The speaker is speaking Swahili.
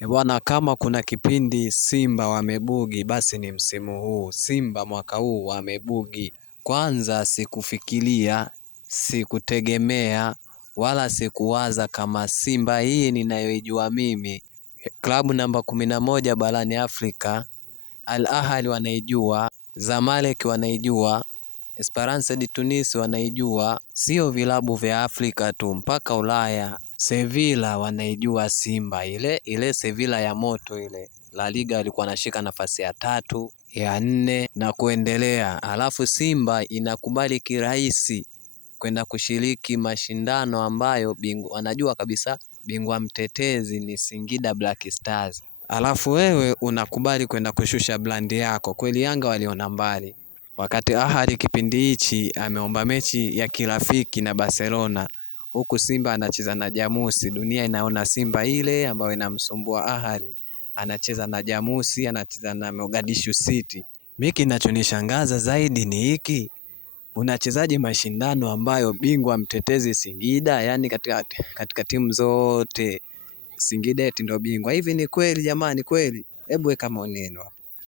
Bwana, kama kuna kipindi Simba wamebugi basi ni msimu huu. Simba mwaka huu wamebugi. Kwanza sikufikiria, sikutegemea, wala sikuwaza kama Simba hii ninayoijua mimi, klabu namba 11 barani Afrika, Al Ahly wanaijua, Zamalek wanaijua, Esperance de Tunis wanaijua, sio vilabu vya Afrika tu, mpaka Ulaya. Sevilla wanaijua Simba, ile Sevilla ya moto ile. La Liga alikuwa anashika nafasi ya 3, ya 4 na kuendelea. Alafu Simba inakubali kirahisi kwenda kushiriki mashindano ambayo bingwa anajua kabisa bingwa mtetezi ni Singida Black Stars. Alafu wewe unakubali kwenda kushusha brandi yako. Kweli Yanga waliona mbali. Wakati Ahly kipindi hichi ameomba mechi ya kirafiki na Barcelona, huku Simba anacheza na Jamusi. Dunia inaona Simba ile ambayo inamsumbua Ahly anacheza na Jamusi, anacheza na Mogadishu City. Mimi kinachonishangaza zaidi ni hiki, unachezaji mashindano ambayo bingwa mtetezi Singida, yani katika timu zote Singida eti ndio bingwa. Hivi ni kweli jamani? Kweli? Hebu weka maoni yenu.